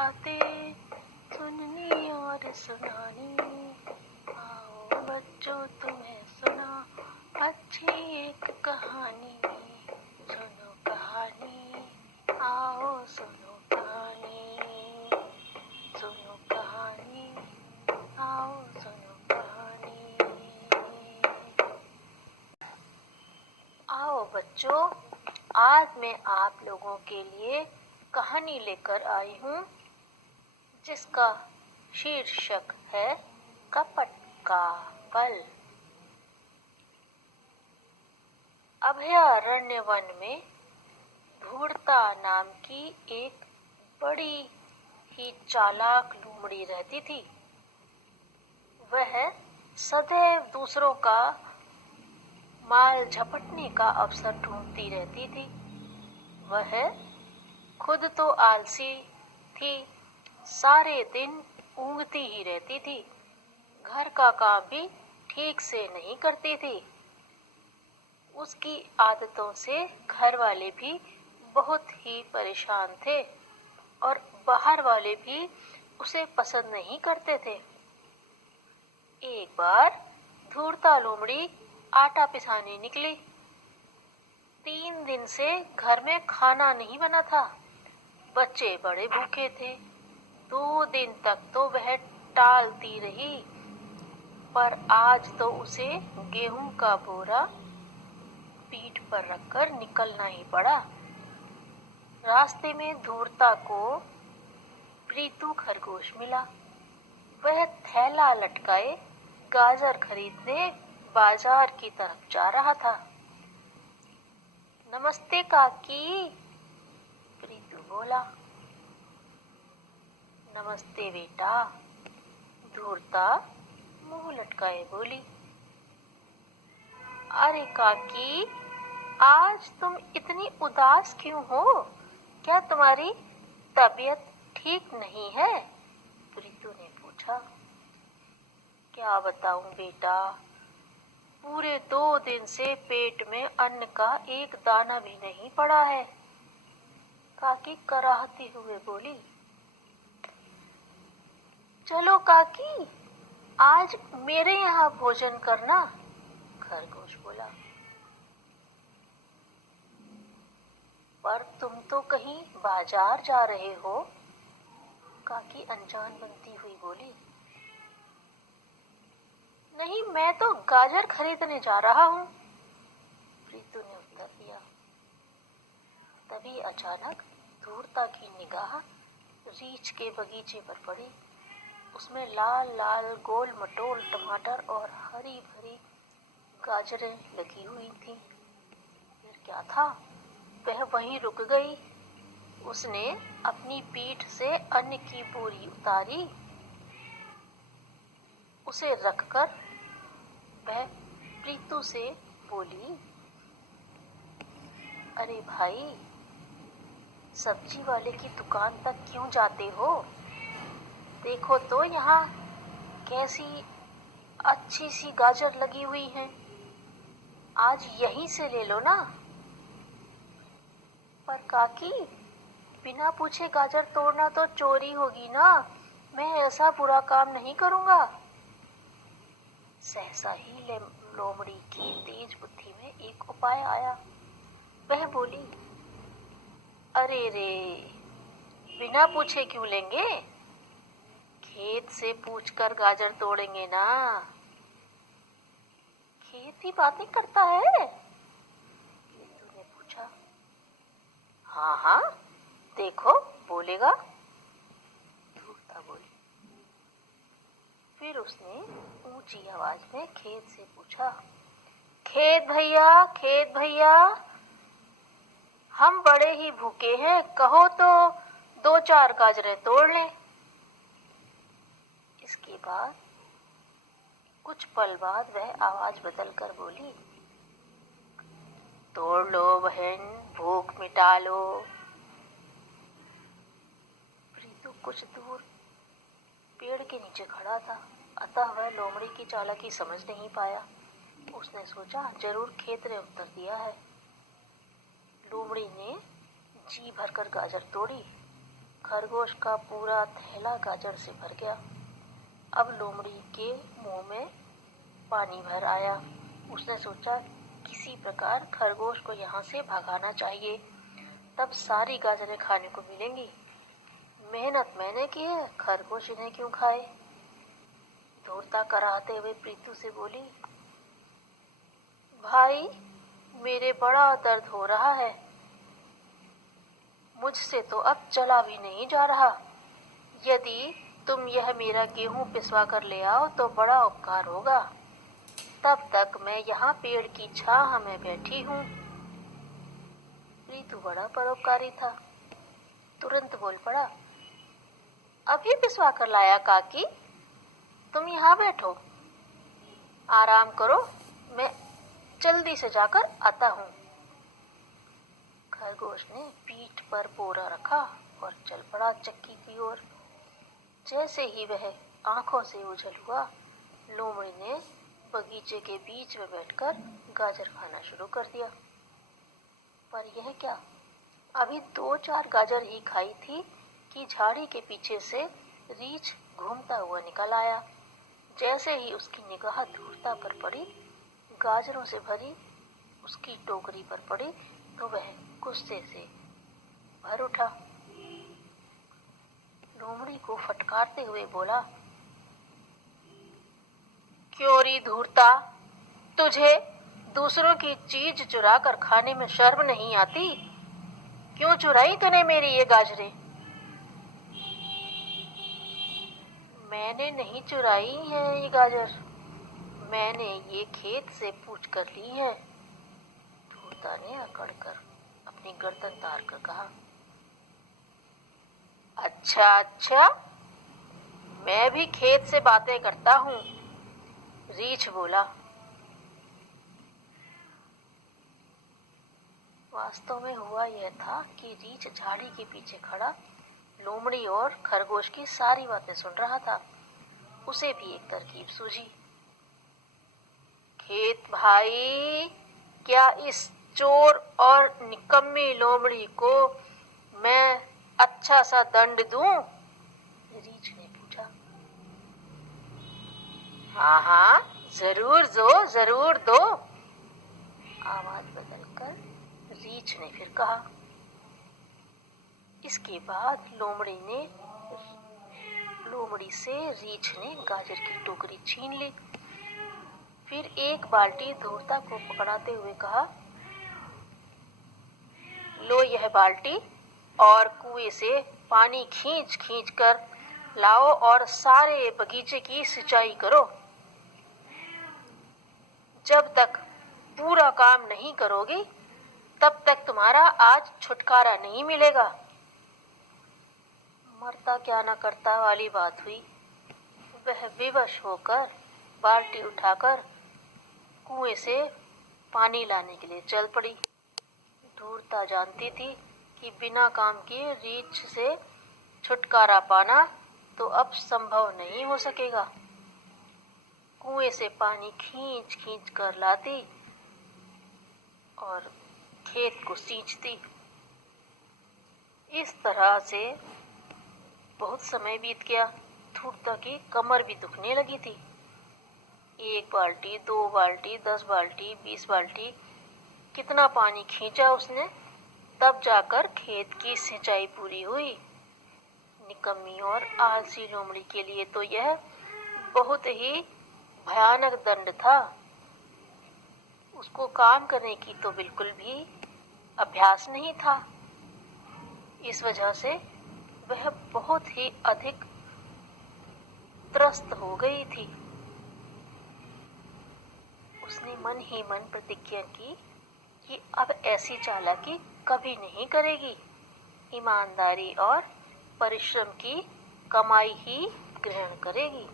बातें सुननी और सुनानी। आओ बच्चों तुम्हें सुना अच्छी एक कहानी। सुनो कहानी, आओ सुनो कहानी। सुनो कहानी, आओ सुनो कहानी। आओ बच्चों, आज मैं आप लोगों के लिए कहानी लेकर आई हूँ जिसका शीर्षक है कपट का बल। अभयारण्य वन में धूर्ता नाम की एक बड़ी ही चालाक लोमड़ी रहती थी। वह सदैव दूसरों का माल झपटने का अवसर ढूंढती रहती थी। वह खुद तो आलसी थी, सारे दिन ऊँघती ही रहती थी, घर का काम भी ठीक से नहीं करती थी। उसकी आदतों से घर वाले भी बहुत ही परेशान थे और बाहर वाले भी उसे पसंद नहीं करते थे। एक बार धूर्ता लोमड़ी आटा पिसाने निकली। 3 दिन से घर में खाना नहीं बना था। बच्चे बड़े भूखे थे। 2 दिन तक तो वह टालती रही, पर आज तो उसे गेहूं का बोरा पीठ पर रखकर निकलना ही पड़ा। रास्ते में धूर्ता को प्रीतु खरगोश मिला। वह थैला लटकाए गाजर खरीदने बाजार की तरफ जा रहा था। नमस्ते काकी, प्रीतु बोला। नमस्ते बेटा, धूर्ता मुंह लटकाए बोली। अरे काकी, आज तुम इतनी उदास क्यों हो? क्या तुम्हारी तबीयत ठीक नहीं है? प्रीतु ने पूछा। क्या बताऊं बेटा, पूरे 2 दिन से पेट में अन्न का एक दाना भी नहीं पड़ा है, काकी कराहती हुए बोली। चलो काकी, आज मेरे यहाँ भोजन करना, खरगोश बोला। पर तुम तो कहीं बाजार जा रहे हो, काकी अनजान बनती हुई बोली। नहीं, मैं तो गाजर खरीदने जा रहा हूँ, प्रीतु ने उत्तर दिया। तभी अचानक धूर्ता की निगाह रीछ के बगीचे पर पड़ी। उसमें लाल लाल गोल मटोल टमाटर और हरी भरी गाजरें लगी हुई थीं। फिर क्या था, वह वहीं रुक गई। उसने अपनी पीठ से अन्न की बोरी उतारी। उसे रखकर वह प्रीतु से बोली, अरे भाई, सब्जी वाले की दुकान तक क्यों जाते हो? देखो तो यहाँ कैसी अच्छी सी गाजर लगी हुई है, आज यहीं से ले लो ना। पर काकी, बिना पूछे गाजर तोड़ना तो चोरी होगी ना, मैं ऐसा बुरा काम नहीं करूँगा। सहसा ही लोमड़ी की तेज बुद्धि में एक उपाय आया। वह बोली, अरे रे, बिना पूछे क्यों लेंगे? खेत से पूछकर गाजर तोड़ेंगे ना। खेत ही बातें करता है? प्रीतु ने पूछा। हाँ हाँ, देखो बोलेगा, धूर्ता बोली। फिर उसने ऊंची आवाज में खेत से पूछा, खेत भैया, खेत भैया, हम बड़े ही भूखे हैं, कहो तो 2-4 गाजरें तोड़ लें। इसके बाद कुछ पल बाद वह आवाज बदलकर बोली, तोड़ लो बहन, भूख मिटा लो। प्रीतु कुछ दूर पेड़ के नीचे खड़ा था, अतः वह लोमड़ी की चालाकी समझ नहीं पाया। उसने सोचा, जरूर खेत ने उत्तर दिया है। लोमड़ी ने जी भरकर गाजर तोड़ी खरगोश का पूरा थैला गाजर से भर गया। अब लोमड़ी के मुंह में पानी भर आया। उसने सोचा किसी प्रकार खरगोश को यहाँ से भगाना चाहिए, तब सारी गाजरें खाने को मिलेंगी। मेहनत मैंने की है, खरगोश इन्हें क्यों खाए। धूर्ता कराहते हुए प्रीतु से बोली, भाई मेरे बड़ा दर्द हो रहा है, मुझसे तो अब चला भी नहीं जा रहा। यदि तुम यह मेरा गेहूं पिसवा कर ले आओ तो बड़ा उपकार होगा। तब तक मैं यहाँ पेड़ की छाह में बैठी हूँ। प्रीतु बड़ा परोपकारी था, तुरंत बोल पड़ा, अभी पिसवा कर लाया काकी, तुम यहाँ बैठो, आराम करो, मैं जल्दी से जाकर आता हूँ। खरगोश ने पीठ पर बोरा रखा और चल पड़ा चक्की की ओर। जैसे ही वह आंखों से ओझल हुआ, लोमड़ी ने बगीचे के बीच में बैठकर गाजर खाना शुरू कर दिया। पर यह क्या, अभी 2-4 गाजर ही खाई थी कि झाड़ी के पीछे से रीछ घूमता हुआ निकल आया। जैसे ही उसकी निगाह धूर्ता पर पड़ी, गाजरों से भरी उसकी टोकरी पर पड़ी, तो वह गुस्से से भर उठा। लोमड़ी को फटकारते हुए बोला, क्यों री धूर्ता, तुझे दूसरों की चीज चुरा कर खाने में शर्म नहीं आती? क्यों चुराई तूने मेरी ये गाजरें? मैंने नहीं चुराई है ये गाजर, मैंने ये खेत से पूछ कर ली है। धूर्ता ने अकड़ कर अपनी गर्दन तार कर कहा। अच्छा अच्छा, मैं भी खेत से बातें करता हूँ, रीछ बोला। वास्तव में हुआ यह था कि रीछ झाड़ी के पीछे खड़ा लोमड़ी और खरगोश की सारी बातें सुन रहा था। उसे भी एक तरकीब सूझी। खेत भाई, क्या इस चोर और निकम्मी लोमड़ी को मैं अच्छा सा दंड दूं? रीछ ने पूछा। हाँ हाँ, जरूर दो, जरूर दो, आवाज बदलकर रीछ ने फिर कहा। इसके बाद लोमड़ी से रीछ ने गाजर की टोकरी छीन ली। फिर एक बाल्टी धूर्ता को पकड़ाते हुए कहा, लो यह बाल्टी और कुएं से पानी खींच खींच कर लाओ और सारे बगीचे की सिंचाई करो। जब तक पूरा काम नहीं करोगी, तब तक तुम्हारा आज छुटकारा नहीं मिलेगा। मरता क्या न करता वाली बात हुई। वह विवश होकर बाल्टी उठाकर कुएं से पानी लाने के लिए चल पड़ी। धूर्ता जानती थी कि बिना काम किए रीछ से छुटकारा पाना तो अब संभव नहीं हो सकेगा। कुएं से पानी खींच खींच कर लाती और खेत को सींचती। इस तरह से बहुत समय बीत गया। धूर्ता की कमर भी दुखने लगी थी। 1 बाल्टी, 2 बाल्टी, 10 बाल्टी, 20 बाल्टी, कितना पानी खींचा उसने, तब जाकर खेत की सिंचाई पूरी हुई। निकम्मी और आलसी लोमड़ी के लिए तो यह बहुत ही भयानक दंड था। उसको काम करने की तो बिल्कुल भी अभ्यास नहीं था। इस वजह से वह बहुत ही अधिक त्रस्त हो गई थी। उसने मन ही मन प्रतिज्ञा की कि अब ऐसी चालाकी कभी नहीं करेगी। ईमानदारी और परिश्रम की कमाई ही ग्रहण करेगी।